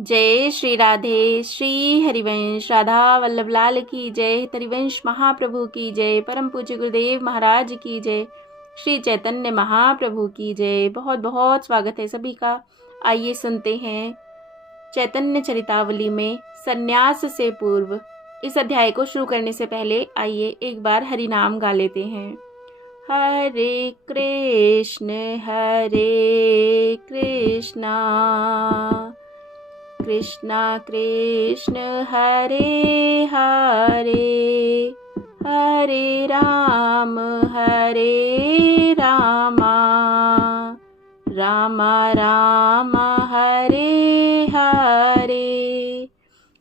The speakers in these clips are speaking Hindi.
जय श्री राधे। श्री हरिवंश राधा वल्लभ लाल की जय। हरिवंश महाप्रभु की जय। परम पूज्य गुरुदेव महाराज की जय। श्री चैतन्य महाप्रभु की जय। बहुत बहुत स्वागत है सभी का। आइए सुनते हैं चैतन्य चरितावली में संन्यास से पूर्व। इस अध्याय को शुरू करने से पहले आइए एक बार हरि नाम गा लेते हैं। हरे कृष्ण कृष्णा कृष्ण हरे हरे, हरे राम राम राम हरे हरे।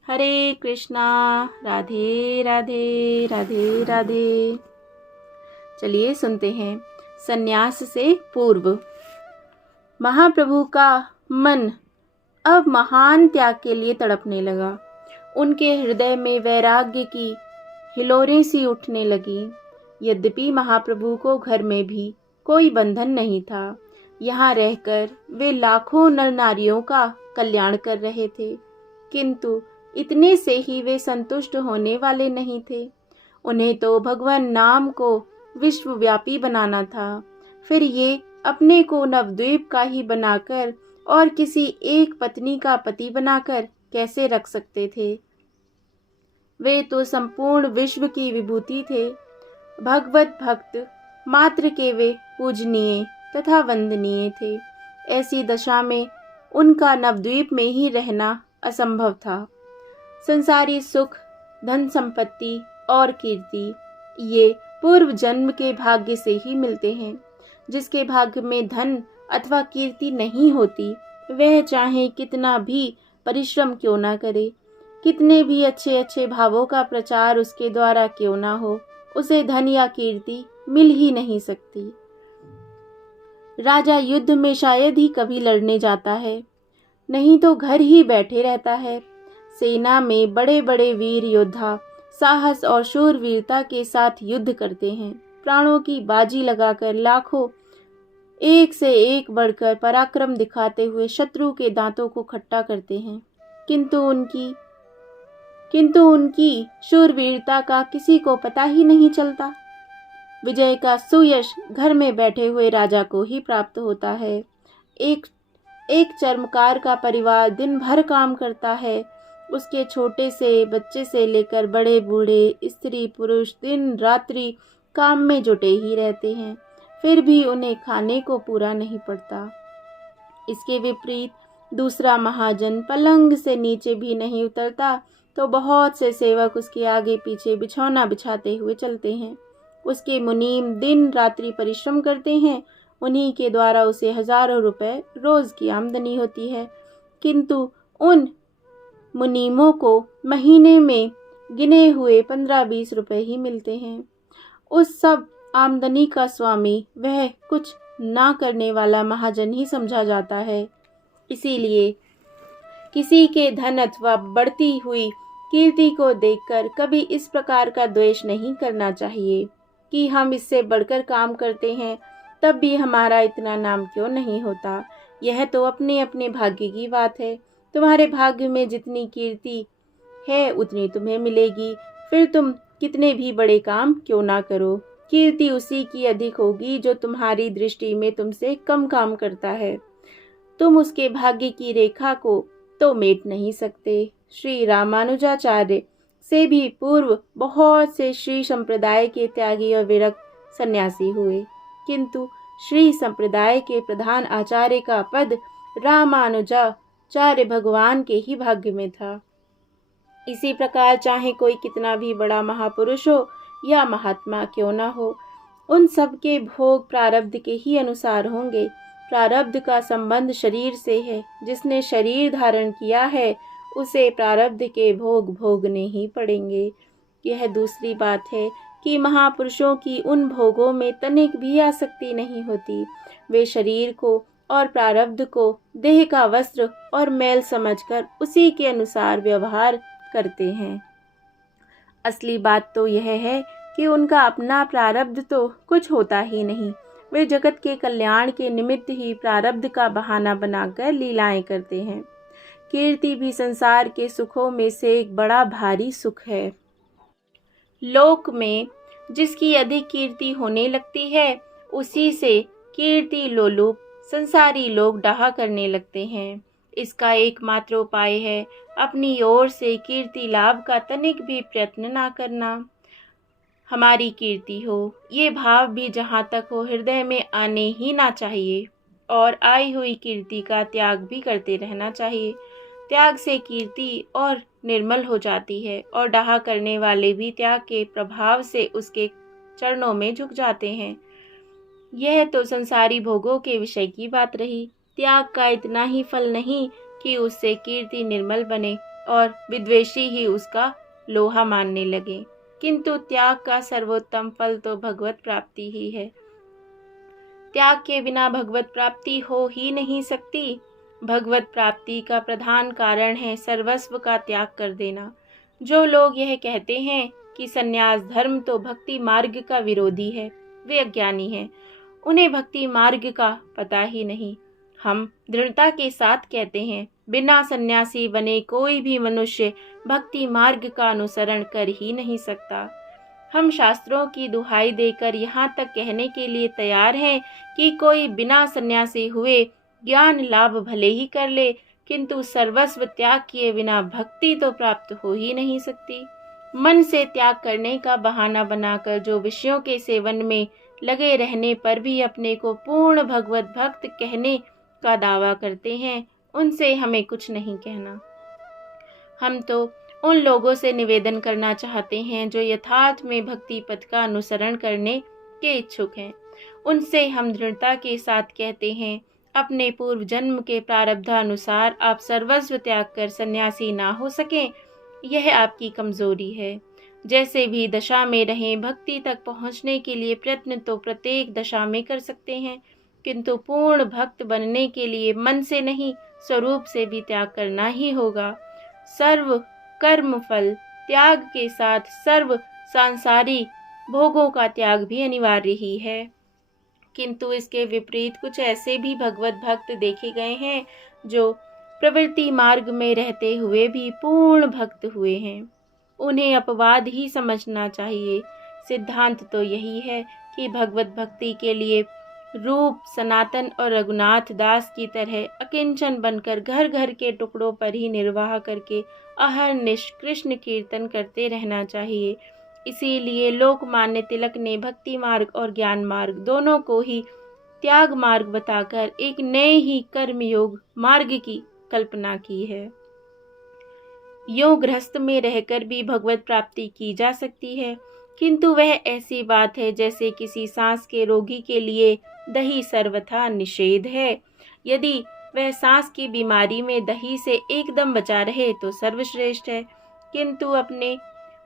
हरे कृष्णा। राधे राधे राधे राधे। चलिए सुनते हैं संन्यास से पूर्व। महाप्रभु का मन अब महान त्याग के लिए तड़पने लगा। उनके हृदय में वैराग्य की हिलोरें सी उठने लगी। यद्यपि महाप्रभु को घर में भी कोई बंधन नहीं था, यहाँ रहकर वे लाखों नर नारियों का कल्याण कर रहे थे, किंतु इतने से ही वे संतुष्ट होने वाले नहीं थे। उन्हें तो भगवान नाम को विश्वव्यापी बनाना था। फिर ये अपने को नवद्वीप का ही बनाकर और किसी एक पत्नी का पति बनाकर कैसे रख सकते थे। वे तो संपूर्ण विश्व की विभूति थे। भगवत भक्त मात्र के वे पूजनीय तथा वंदनीय थे। ऐसी दशा में उनका नवद्वीप में ही रहना असंभव था। संसारी सुख, धन संपत्ति और कीर्ति ये पूर्व जन्म के भाग्य से ही मिलते हैं। जिसके भाग्य में धन अथवा कीर्ति नहीं होती, वह चाहे कितना भी परिश्रम क्यों ना करे, कितने भी अच्छे अच्छे भावों का प्रचार उसके द्वारा क्यों ना हो, उसे धन या कीर्ति मिल ही नहीं सकती। राजा युद्ध में शायद ही कभी लड़ने जाता है, नहीं तो घर ही बैठे रहता है। सेना में बड़े बड़े वीर योद्धा साहस और शूरवीरता के साथ युद्ध करते हैं। प्राणों की बाजी लगाकर लाखों एक से एक बढ़कर पराक्रम दिखाते हुए शत्रु के दांतों को खट्टा करते हैं, किंतु उनकी शूरवीरता का किसी को पता ही नहीं चलता। विजय का सुयश घर में बैठे हुए राजा को ही प्राप्त होता है। एक चर्मकार का परिवार दिन भर काम करता है। उसके छोटे से बच्चे से लेकर बड़े बूढ़े, स्त्री पुरुष दिन रात्रि काम में जुटे ही रहते हैं, फिर भी उन्हें खाने को पूरा नहीं पड़ता। इसके विपरीत दूसरा महाजन पलंग से नीचे भी नहीं उतरता तो बहुत से सेवक उसके आगे पीछे बिछौना बिछाते हुए चलते हैं। उसके मुनीम दिन रात्रि परिश्रम करते हैं। उन्हीं के द्वारा उसे हजारों रुपए रोज की आमदनी होती है, किंतु उन मुनीमों को महीने में गिने हुए 15-20 रुपए ही मिलते हैं। उस सब आमदनी का स्वामी वह कुछ ना करने वाला महाजन ही समझा जाता है। इसीलिए किसी के धन अथवा बढ़ती हुई कीर्ति को देखकर कभी इस प्रकार का द्वेष नहीं करना चाहिए कि हम इससे बढ़कर काम करते हैं, तब भी हमारा इतना नाम क्यों नहीं होता। यह तो अपने अपने भाग्य की बात है। तुम्हारे भाग्य में जितनी कीर्ति है उतनी तुम्हें मिलेगी, फिर तुम कितने भी बड़े काम क्यों ना करो। कीर्ति उसी की अधिक होगी जो तुम्हारी दृष्टि में तुमसे कम काम करता है। तुम उसके भाग्य की रेखा को तो मेट नहीं सकते। श्री रामानुजाचार्य से भी पूर्व बहुत से श्री संप्रदाय के त्यागी और विरक्त सन्यासी हुए, किंतु श्री संप्रदाय के प्रधान आचार्य का पद रामानुजाचार्य भगवान के ही भाग्य में था। इसी प्रकार चाहे कोई कितना भी बड़ा महापुरुष हो या महात्मा क्यों ना हो, उन सब के भोग प्रारब्ध के ही अनुसार होंगे। प्रारब्ध का संबंध शरीर से है। जिसने शरीर धारण किया है उसे प्रारब्ध के भोग भोगने ही पड़ेंगे। यह दूसरी बात है कि महापुरुषों की उन भोगों में तनिक भी आसक्ति नहीं होती। वे शरीर को और प्रारब्ध को देह का वस्त्र और मैल समझकर उसी के अनुसार व्यवहार करते हैं। असली बात तो यह है कि उनका अपना प्रारब्ध तो कुछ होता ही नहीं। वे जगत के कल्याण के निमित्त ही प्रारब्ध का बहाना बनाकर लीलाएं करते हैं। कीर्ति भी संसार के सुखों में से एक बड़ा भारी सुख है। लोक में जिसकी अधिक कीर्ति होने लगती है, उसी से कीर्ति लोलुप संसारी लोग डाहा करने लगते हैं। इसका एकमात्र उपाय है अपनी ओर से कीर्ति लाभ का तनिक भी प्रयत्न ना करना। हमारी कीर्ति हो, ये भाव भी जहाँ तक हो हृदय में आने ही ना चाहिए, और आई हुई कीर्ति का त्याग भी करते रहना चाहिए। त्याग से कीर्ति और निर्मल हो जाती है, और डाहा करने वाले भी त्याग के प्रभाव से उसके चरणों में झुक जाते हैं। यह तो संसारी भोगों के विषय की बात रही। त्याग का इतना ही फल नहीं कि उससे कीर्ति निर्मल बने और विद्वेषी ही उसका लोहा मानने लगे, किंतु त्याग का सर्वोत्तम फल तो भगवत प्राप्ति ही है। त्याग के बिना भगवत प्राप्ति हो ही नहीं सकती। भगवत प्राप्ति का प्रधान कारण है सर्वस्व का त्याग कर देना। जो लोग यह कहते हैं कि संन्यास धर्म तो भक्ति मार्ग का विरोधी है, वे अज्ञानी हैं। उन्हें भक्ति मार्ग का पता ही नहीं। हम दृढ़ता के साथ कहते हैं, बिना सन्यासी बने कोई भी मनुष्य भक्ति मार्ग का अनुसरण कर ही नहीं सकता। हम शास्त्रों की दुहाई देकर यहाँ तक कहने के लिए तैयार हैं कि कोई बिना सन्यासी हुए ज्ञान लाभ भले ही कर ले, किंतु सर्वस्व त्याग किए बिना भक्ति तो प्राप्त हो ही नहीं सकती। मन से त्याग करने का बहाना बनाकर जो विषयों के सेवन में लगे रहने पर भी अपने को पूर्ण भगवत भक्त कहने का दावा करते हैं, उनसे हमें कुछ नहीं कहना। हम तो उन लोगों से निवेदन करना चाहते हैं जो यथार्थ में भक्ति पथ का अनुसरण करने के इच्छुक हैं। उनसे हम दृढ़ता के साथ कहते हैं, अपने पूर्व जन्म के प्रारब्धानुसार आप सर्वस्व त्याग कर सन्यासी ना हो सकें, यह आपकी कमजोरी है। जैसे भी दशा में रहें, भक्ति तक पहुंचने के लिए प्रयत्न तो प्रत्येक दशा में कर सकते हैं, किंतु पूर्ण भक्त बनने के लिए मन से नहीं, स्वरूप से भी त्याग करना ही होगा। सर्व कर्म फल त्याग के साथ सर्व सांसारिक भोगों का त्याग भी अनिवार्य ही है, किंतु इसके विपरीत कुछ ऐसे भी भगवत भक्त देखे गए हैं जो प्रवृत्ति मार्ग में रहते हुए भी पूर्ण भक्त हुए हैं। उन्हें अपवाद ही समझना चाहिए। सिद्धांत तो यही है कि भगवत भक्ति के लिए रूप सनातन और रघुनाथ दास की तरह अकिंचन बनकर घर घर के टुकड़ों पर ही निर्वाह करके अहर्निश कृष्ण कीर्तन करते रहना चाहिए। इसीलिए लोकमान्य तिलक ने भक्ति मार्ग और ज्ञान मार्ग दोनों को ही त्याग मार्ग बताकर एक नए ही कर्म योग मार्ग की कल्पना की है। योग गृहस्थ में रहकर भी भगवत प्राप्ति की जा सकती है, किंतु वह ऐसी बात है जैसे किसी सांस के रोगी के लिए दही सर्वथा निषेध है। यदि वह सांस की बीमारी में दही से एकदम बचा रहे तो सर्वश्रेष्ठ है, किंतु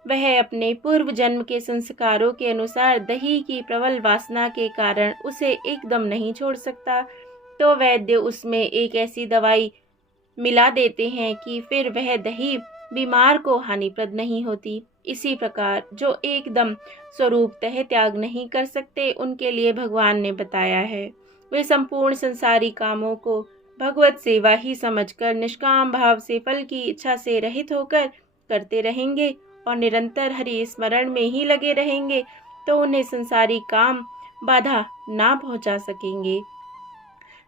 वह अपने पूर्व जन्म के संस्कारों के अनुसार दही की प्रबल वासना के कारण उसे एकदम नहीं छोड़ सकता, तो वैद्य उसमें एक ऐसी दवाई मिला देते हैं कि फिर वह दही बीमार को हानिप्रद नहीं होती। इसी प्रकार जो एकदम स्वरूपतः त्याग नहीं कर सकते, उनके लिए भगवान ने बताया है वे संपूर्ण संसारी कामों को भगवत सेवा ही समझकर निष्काम भाव से फल की इच्छा से रहित होकर करते रहेंगे और निरंतर हरि स्मरण में ही लगे रहेंगे, तो उन्हें संसारी काम बाधा ना पहुंचा सकेंगे।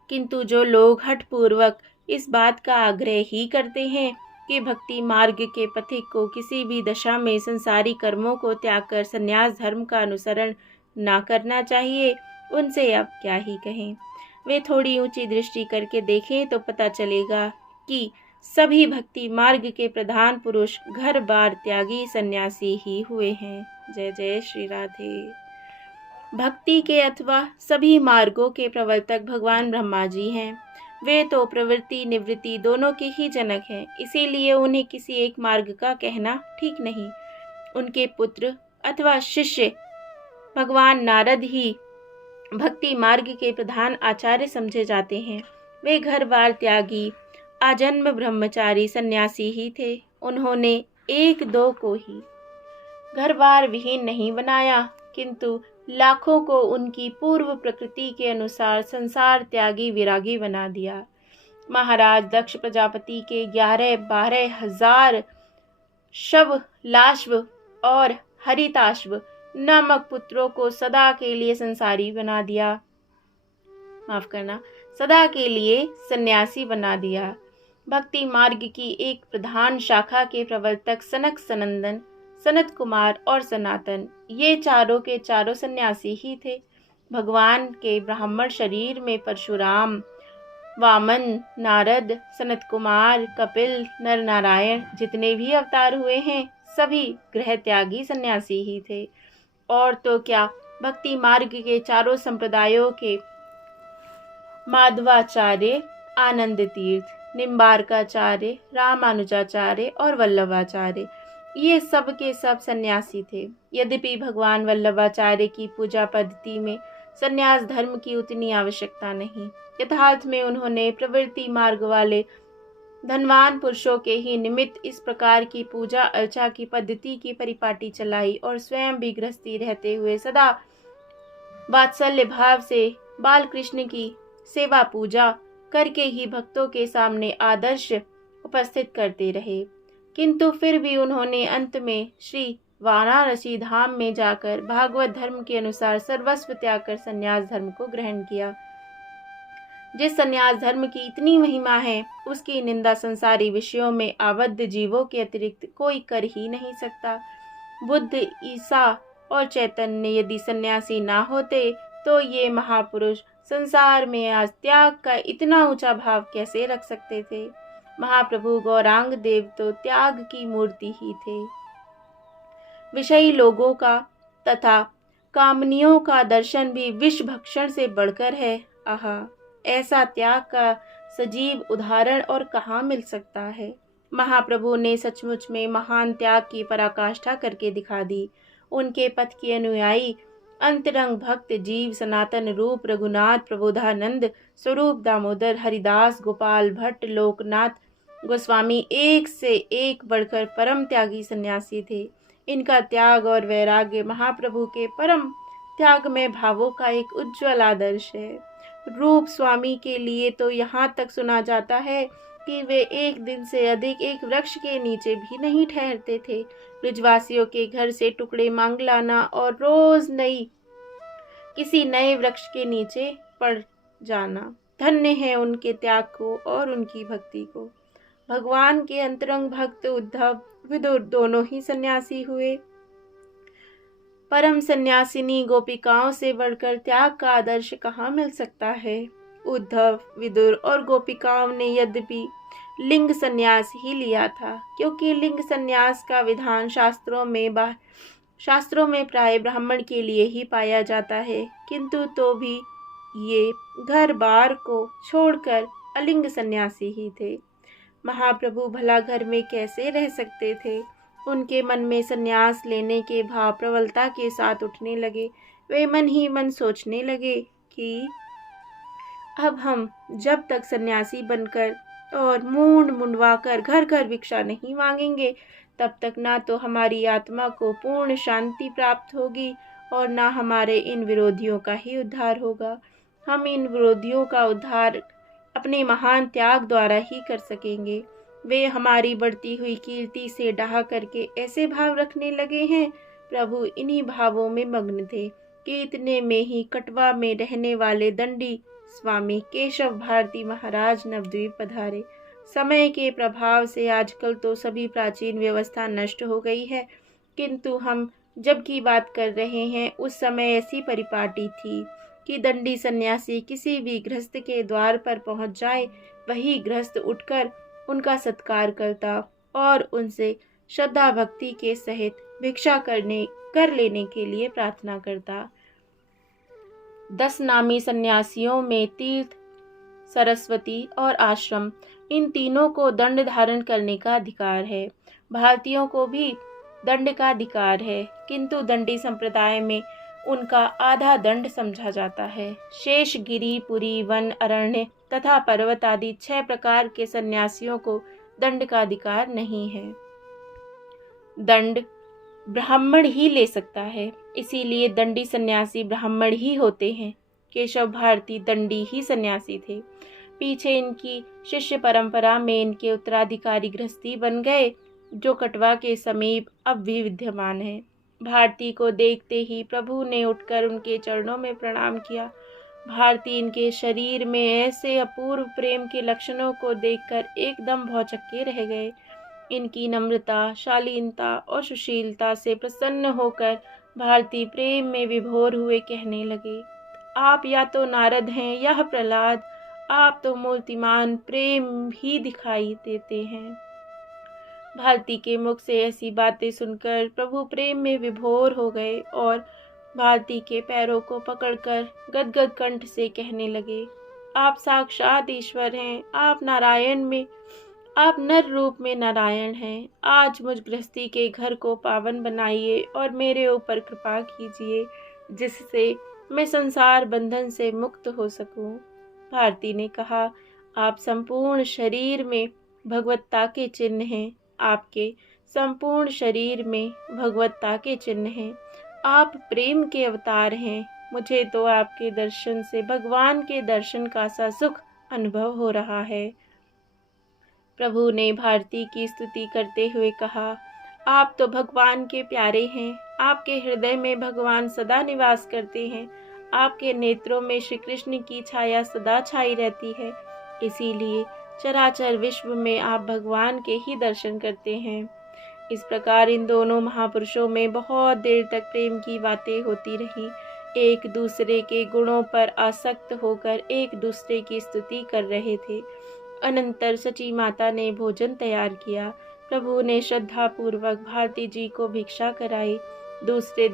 किंतु जो लोग हठपूर्वक इस बात का आग्रह ही करते हैं कि भक्ति मार्ग के पथिक को किसी भी दशा में संसारी कर्मों को त्याग कर संन्यास धर्म का अनुसरण ना करना चाहिए, उनसे अब क्या ही कहें। वे थोड़ी ऊंची दृष्टि करके देखें तो पता चलेगा कि सभी भक्ति मार्ग के प्रधान पुरुष घर बार त्यागी सन्यासी ही हुए हैं। जय जय श्री राधे। भक्ति के अथवा सभी मार्गों के प्रवर्तक भगवान ब्रह्मा जी हैं। वे तो प्रवृत्ति निवृत्ति दोनों के ही जनक हैं, इसीलिए उन्हें किसी एक मार्ग का कहना ठीक नहीं। उनके पुत्र अथवा शिष्य भगवान नारद ही भक्ति मार्ग के प्रधान आचार्य समझे जाते हैं। वे घर बार त्यागी आजन्म ब्रह्मचारी सन्यासी ही थे। उन्होंने एक दो को ही घर बार विहीन नहीं बनाया, किंतु लाखों को उनकी पूर्व प्रकृति के अनुसार संसार त्यागी विरागी बना दिया। महाराज दक्ष प्रजापति के 11-12 हजार शवलाश्व और हरिताश्व नामक पुत्रों को सदा के लिए संसारी बना दिया, माफ करना, सदा के लिए सन्यासी बना दिया। भक्ति मार्ग की एक प्रधान शाखा के प्रवर्तक सनक, सनंदन, सनत कुमार और सनातन, ये चारों के चारों सन्यासी ही थे। भगवान के ब्राह्मण शरीर में परशुराम, वामन, नारद, सनत कुमार, कपिल, नर नारायण जितने भी अवतार हुए हैं सभी गृह त्यागी सन्यासी ही थे। और तो क्या, भक्ति मार्ग के चारों संप्रदायों के माधवाचार्य, आनंद तीर्थ, निम्बारकाचार्य, रामानुजाचार्य और वल्लभाचार्य, ये सब के सब सन्यासी थे। यद्यपि भगवान वल्लभाचार्य की पूजा पद्धति में सन्यास धर्म की उतनी आवश्यकता नहीं। यथार्थ में उन्होंने प्रवृत्ति मार्ग वाले धनवान पुरुषों के ही निमित्त इस प्रकार की पूजा अर्चा की पद्धति की परिपाटी चलाई और स्वयं भी गृहस्थी रहते हुए सदा वात्सल्य भाव से बाल कृष्ण की सेवा पूजा करके ही भक्तों के सामने आदर्श उपस्थित करते रहे। किंतु फिर भी उन्होंने अंत में श्री वाराणसी धाम में जाकर भागवत धर्म के अनुसार सर्वस्व त्याग कर संन्यास धर्म को ग्रहण किया। जिस संन्यास धर्म की इतनी महिमा है उसकी निंदा संसारी विषयों में आबद्ध जीवों के अतिरिक्त कोई कर ही नहीं सकता। बुद्ध, ईसा और चैतन्य यदि सन्यासी ना होते तो ये महापुरुष संसार में आज त्याग का इतना ऊंचा भाव कैसे रख सकते थे। महाप्रभु गौरांग देव तो त्याग की मूर्ति ही थे। विषयी लोगों का तथा कामनियों का दर्शन भी विष भक्षण से बढ़कर है। आहा, ऐसा त्याग का सजीव उदाहरण और कहाँ मिल सकता है। महाप्रभु ने सचमुच में महान त्याग की पराकाष्ठा करके दिखा दी। उनके पथ के अनुयायी अंतरंग भक्त जीव सनातन रूप, रघुनाथ, प्रबोधानंद, स्वरूप दामोदर, हरिदास, गोपाल भट्ट, लोकनाथ गोस्वामी एक से एक बढ़कर परम त्यागी सन्यासी थे। इनका त्याग और वैराग्य महाप्रभु के परम त्याग में भावों का एक उज्ज्वल आदर्श है। रूप स्वामी के लिए तो यहाँ तक सुना जाता है कि वे एक दिन से अधिक एक वृक्ष के नीचे भी नहीं ठहरते थे। ब्रजवासियों के घर से टुकड़े मांग लाना और रोज किसी नए वृक्ष के नीचे पड़ जाना। धन्य है उनके त्याग को और उनकी भक्ति को। भगवान के अंतरंग भक्त उद्धव, विदुर दोनों ही सन्यासी हुए। परम सन्यासिनी गोपिकाओं से बढ़कर त्याग का आदर्श कहाँ मिल सकता है। उद्धव, विदुर और गोपिकाओं ने यद्यपि लिंग संन्यास ही लिया था, क्योंकि लिंग संन्यास का विधान शास्त्रों में प्राय ब्राह्मण के लिए ही पाया जाता है, किंतु तो भी ये घर बार को छोड़कर अलिंग सन्यासी ही थे। महाप्रभु भला घर में कैसे रह सकते थे। उनके मन में संन्यास लेने के भाव प्रबलता के साथ उठने लगे। वे मन ही मन सोचने लगे कि अब हम जब तक सन्यासी बनकर और मूंड मुंडवाकर घर घर भिक्षा नहीं मांगेंगे, तब तक ना तो हमारी आत्मा को पूर्ण शांति प्राप्त होगी और ना हमारे इन विरोधियों का ही उद्धार होगा। हम इन विरोधियों का उद्धार अपने महान त्याग द्वारा ही कर सकेंगे। वे हमारी बढ़ती हुई कीर्ति से डहा करके ऐसे भाव रखने लगे हैं। प्रभु इन्हीं भावों में मग्न थे कि इतने में ही कटवा में रहने वाले दंडी स्वामी केशव भारती महाराज नवद्वीप पधारे। समय के प्रभाव से आजकल तो सभी प्राचीन व्यवस्था नष्ट हो गई है, किंतु हम जब की बात कर रहे हैं उस समय ऐसी परिपाटी थी कि दंडी सन्यासी किसी भी गृहस्थ के द्वार पर पहुंच जाए, वही गृहस्थ उठकर उनका सत्कार करता और उनसे श्रद्धा भक्ति के सहित भिक्षा कर लेने के लिए प्रार्थना करता। 10 नामी सन्यासियों में तीर्थ, सरस्वती और आश्रम, इन तीनों को दंड धारण करने का अधिकार है। भारतीयों को भी दंड का अधिकार है, किंतु दंडी संप्रदाय में उनका आधा दंड समझा जाता है। शेष गिरी, पुरी, वन, अरण्य तथा पर्वत आदि 6 प्रकार के सन्यासियों को दंड का अधिकार नहीं है। दंड ब्राह्मण ही ले सकता है, इसीलिए दंडी सन्यासी ब्राह्मण ही होते हैं। केशव भारती दंडी ही सन्यासी थे। पीछे इनकी शिष्य परंपरा में इनके उत्तराधिकारी गृहस्थी बन गए, जो कटवा के समीप अब भी विद्यमान है। भारती को देखते ही प्रभु ने उठकर उनके चरणों में प्रणाम किया। भारती इनके शरीर में ऐसे अपूर्व प्रेम के लक्षणों को देखकर एकदम भौचक्के रह गए। इनकी नम्रता, शालीनता और सुशीलता से प्रसन्न होकर भारती प्रेम में विभोर हुए कहने लगे, आप या तो नारद हैं या प्रहलाद, आप तो मूर्तिमान प्रेम ही दिखाई देते हैं। भारती के मुख से ऐसी बातें सुनकर प्रभु प्रेम में विभोर हो गए और भारती के पैरों को पकड़कर गदगद कंठ से कहने लगे, आप साक्षात ईश्वर हैं, आप नर रूप में नारायण हैं। आज मुझ गृहस्थी के घर को पावन बनाइए और मेरे ऊपर कृपा कीजिए, जिससे मैं संसार बंधन से मुक्त हो सकूं। भारती ने कहा, आप संपूर्ण शरीर में भगवत्ता के चिन्ह हैं, आपके संपूर्ण शरीर में भगवत्ता के चिन्ह हैं, आप प्रेम के अवतार हैं। मुझे तो आपके दर्शन से भगवान के दर्शन का सा सुख अनुभव हो रहा है। प्रभु ने भारती की स्तुति करते हुए कहा, आप तो भगवान के प्यारे हैं, आपके हृदय में भगवान सदा निवास करते हैं, आपके नेत्रों में श्री कृष्ण की छाया सदा छाई रहती है, इसीलिए चराचर विश्व में आप भगवान के ही दर्शन करते हैं। इस प्रकार इन दोनों महापुरुषों में बहुत देर तक प्रेम की बातें होती रहीं। एक दूसरे के गुणों पर आसक्त होकर एक दूसरे की स्तुति कर रहे थे। अनंतर सची माता ने भोजन तैयार किया। प्रभु ने श्रद्धा पूर्वक भारती जी को भिक्षा कराई। दूसरे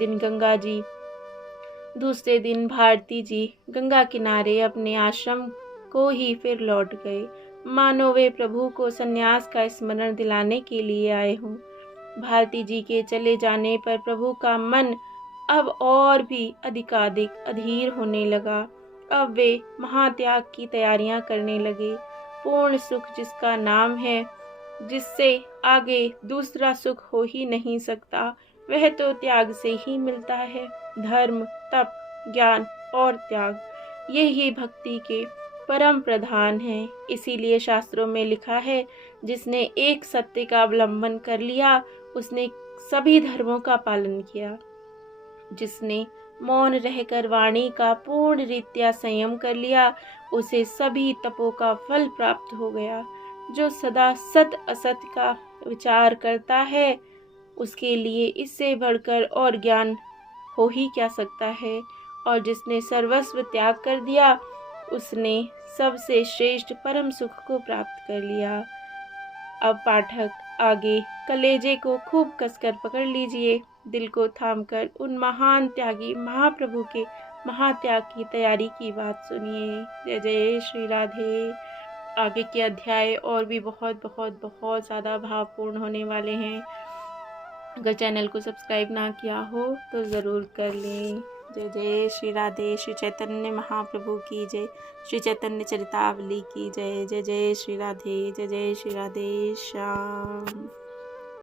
दिन भारती जी गंगा किनारे अपने आश्रम को ही फिर लौट गए, मानो वे प्रभु को संन्यास का स्मरण दिलाने के लिए आए हों। भारती जी के चले जाने पर प्रभु का मन अब और भी अधिकाधिक अधीर होने लगा। अब वे महात्याग की तैयारियां करने लगे। पूर्ण सुख जिसका नाम है, जिससे आगे दूसरा सुख हो ही नहीं सकता, वह तो त्याग से ही मिलता है। धर्म, तप, ज्ञान और त्याग, यही भक्ति के परम प्रधान है। इसीलिए शास्त्रों में लिखा है, जिसने एक सत्य का अवलंबन कर लिया, उसने सभी धर्मों का पालन किया। जिसने मौन रहकर वाणी का पूर्ण रीत्या संयम कर लिया, उसे सभी तपों का फल प्राप्त हो गया। जो सदा सत असत का विचार करता है, उसके लिए इससे बढ़कर और ज्ञान हो ही क्या सकता है। और जिसने सर्वस्व त्याग कर दिया, उसने सबसे श्रेष्ठ परम सुख को प्राप्त कर लिया। अब पाठक आगे कलेजे को खूब कसकर पकड़ लीजिए, दिल को थामकर उन महान त्यागी महाप्रभु के महात्याग की तैयारी की बात सुनिए। जय जय श्री राधे। आगे के अध्याय और भी बहुत बहुत बहुत ज़्यादा भावपूर्ण होने वाले हैं। अगर चैनल को सब्सक्राइब ना किया हो तो ज़रूर कर लें। जय जय श्री राधे। श्री चैतन्य महाप्रभु की जय। श्री चैतन्य चरितावली की जय। जय जय श्री राधे। जय जय श्री राधे श्याम।